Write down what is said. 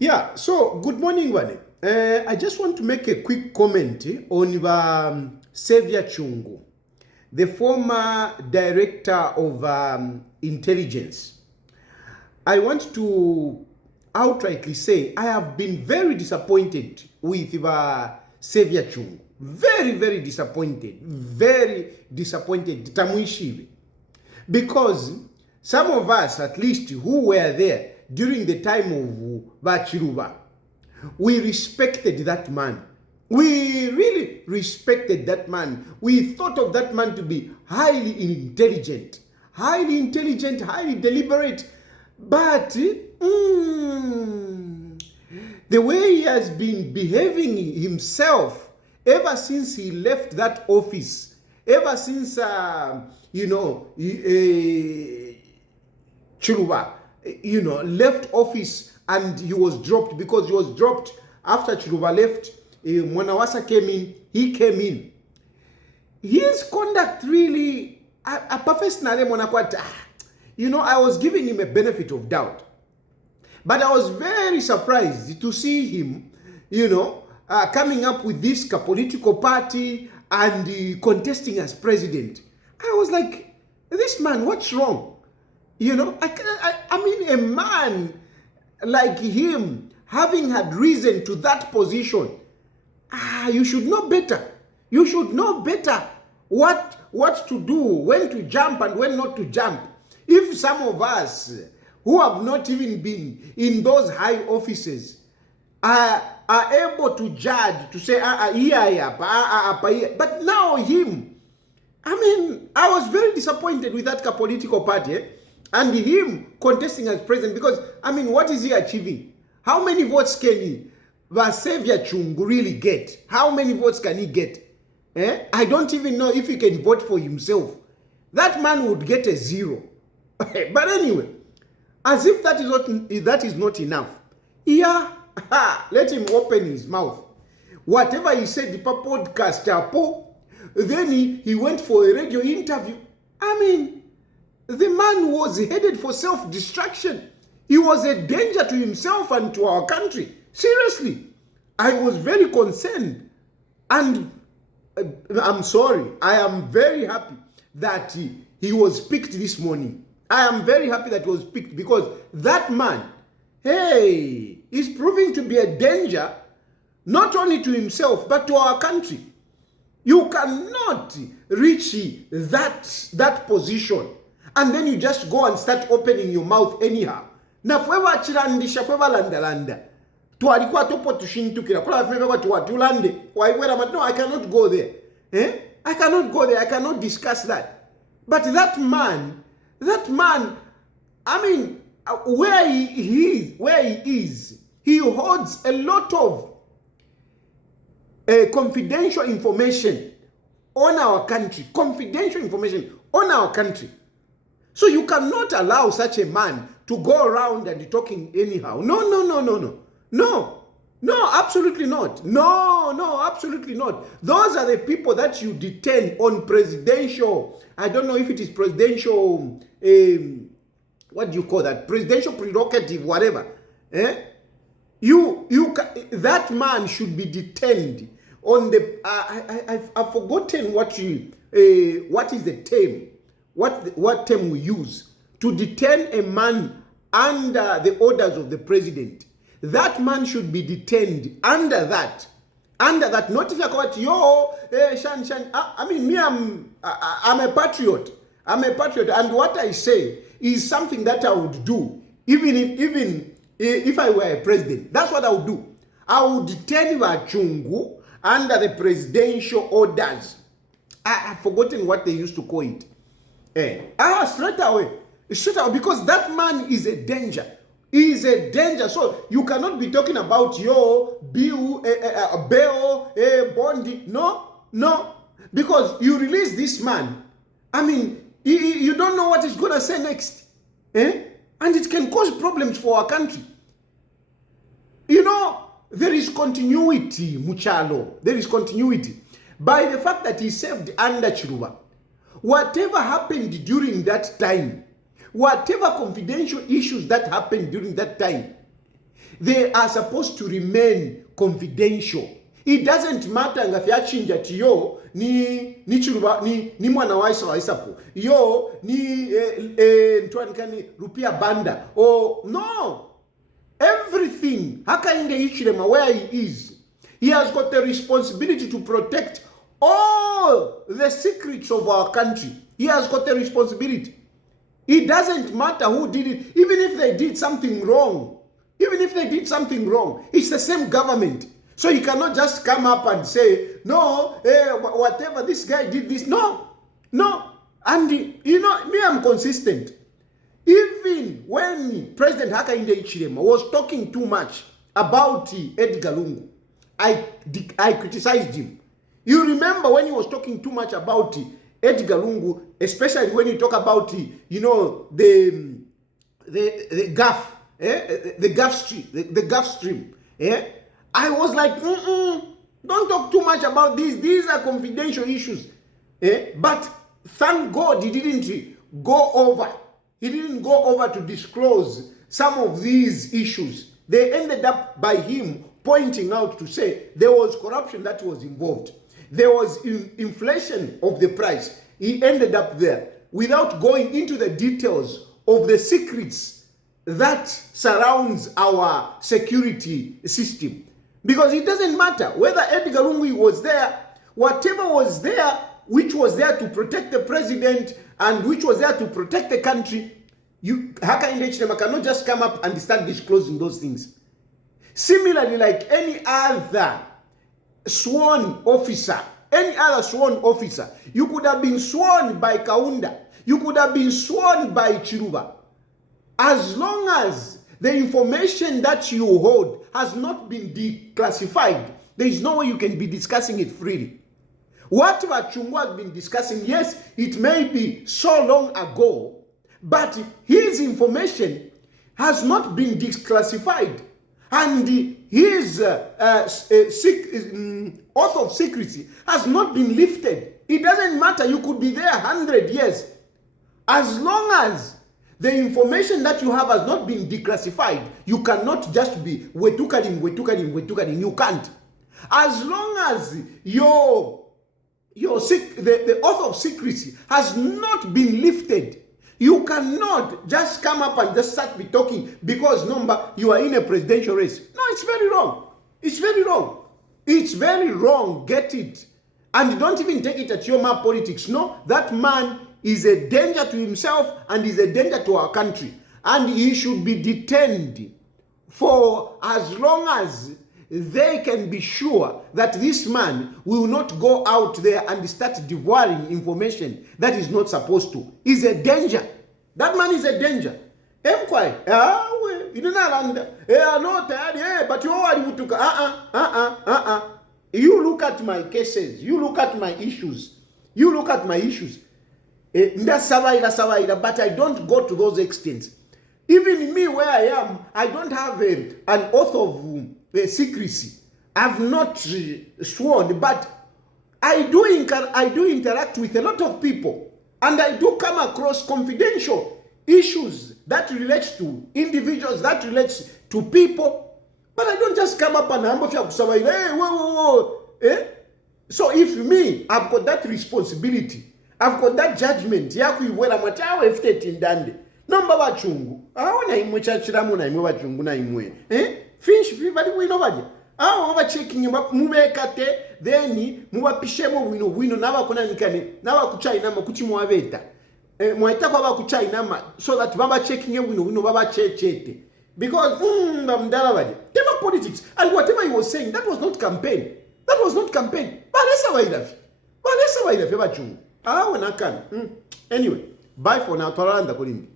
Yeah, so good morning, Wane. I just want to make a quick comment on Xavier Chungu, the former director of intelligence. I want to outrightly say I have been very disappointed with Xavier Chungu. Very, very disappointed. Very disappointed. Tamuishiwe. Because some of us, at least, who were there during the time of Bachiruba, we respected that man. We really respected that man. We thought of that man to be highly intelligent, highly deliberate. But the way he has been behaving himself ever since he left that office, ever since, Chiluba, left office and he was dropped because he was dropped after Chiluba left. Mwanawasa came in, he came in. His conduct really, I personally, I was giving him a benefit of doubt. But I was very surprised to see him, coming up with this political party and contesting as president. I was like, this man, what's wrong? I mean, a man like him, having had risen to that position, you should know better. You should know better what to do, when to jump and when not to jump. If some of us who have not even been in those high offices are able to judge, to say, but now him, I was very disappointed with that political party, and him contesting as president, because, what is he achieving? How many votes can BaXavier Chungu really get? How many votes can he get? I don't even know if he can vote for himself. That man would get a 0. But anyway, as if that is not enough, let him open his mouth. Whatever he said, the podcast, then he went for a radio interview. The man was headed for self-destruction. He was a danger to himself and to our country. Seriously, I was very concerned. And I'm sorry, I am very happy that he was picked this morning. I am very happy that he was picked, because that man, is proving to be a danger, not only to himself, but to our country. You cannot reach that position and then you just go and start opening your mouth anyhow. Na fwewa chirandisha fwewa landalanda. Tualikuwa topo tushintukira. Kula fwewa tuwatulande. No, I cannot go there. I cannot go there. I cannot discuss that. But that man, where he is, he holds a lot of confidential information on our country. Confidential information on our country. So you cannot allow such a man to go around and talking anyhow. No, absolutely not. No, absolutely not. Those are the people that you detain on presidential, I don't know if it is presidential, what do you call that? Presidential prerogative, whatever. That man should be detained on the, I've forgotten what is the term. What term we use to detain a man under the orders of the president. That man should be detained under that. Not if you call it, Shan. I'm a patriot. And what I say is something that I would do, even if I were a president. That's what I would do. I would detain Chungu under the presidential orders. I've forgotten what they used to call it. Straight away, because that man is a danger. He is a danger. So you cannot be talking about your bill, bail, bonding. No, because you release this man. You don't know what he's gonna say next, and it can cause problems for our country. There is continuity, Muchalo. There is continuity by the fact that he served under Chiluba. Whatever happened during that time, whatever confidential issues that happened during that time, They are supposed to remain confidential. It doesn't matter nga fyachinja tiyo ni chiruba ni mwana waisa waisapo. Yo ni ntwanikani rupia banda. Oh no. Everything Hakainde Hichilema where he is, he has got the responsibility to protect all the secrets of our country. He has got the responsibility. It doesn't matter who did it, even if they did something wrong. Even if they did something wrong, it's the same government. So you cannot just come up and say, no, whatever, this guy did this. No. And you know, me, I'm consistent. Even when President Hakainde Hichilema was talking too much about Edgar Lungu, I criticized him. You remember when he was talking too much about Edgar Lungu, especially when you talk about you know, the Gulf, the Gulf Stream. I was like, don't talk too much about this. These are confidential issues. But thank God he didn't go over. He didn't go over to disclose some of these issues. They ended up by him pointing out to say there was corruption that was involved. There was inflation of the price. He ended up there without going into the details of the secrets that surrounds our security system. Because it doesn't matter whether Edgar Lungu was there, whatever was there, which was there to protect the president and which was there to protect the country, Hakainde Hichilema cannot just come up and start disclosing those things. Similarly, like any other sworn officer, you could have been sworn by Kaunda, you could have been sworn by Chiruba. As long as the information that you hold has not been declassified, there is no way you can be discussing it freely. Whatever Chungu has been discussing, yes, it may be so long ago, but his information has not been declassified, and his oath of secrecy has not been lifted. It doesn't matter, you could be there 100 years. As long as the information that you have has not been declassified, you cannot just be wetukaling. You can't. As long as the oath of secrecy has not been lifted, you cannot just come up and just start be talking because number you are in a presidential race. No, it's very wrong. It's very wrong. It's very wrong. Get it. And don't even take it at your map politics. No, that man is a danger to himself and is a danger to our country. And he should be detained for as long as they can be sure that this man will not go out there and start devouring information that is not supposed to. He's a danger. That man is a danger. You look at my cases. You look at my issues. But I don't go to those extents. Even me where I am, I don't have an oath of secrecy. I've not sworn, but I do interact with a lot of people, and I do come across confidential issues that relates to individuals, that relates to people. But I don't just come up and say, hey, whoa. So if me, I've got that responsibility, I've got that judgment. Yakuiwela matawa efte ndande. Number wa chungu. Aona imwe chachiramu na imwe wa chungu na imwe. Finch everybody we know baje. Aho checking mubekate then mubapishemo wino naba kona nikane naba kuchaina makuchi mwabeta. Mwaita kwa kuchaina so that baba checking wino baba chechete. Because mdala baje. Tema politics, and whatever he was saying, that was not campaign. Balesa waidafi bachungu. Anyway, bye for now. Twaranda kulimbi.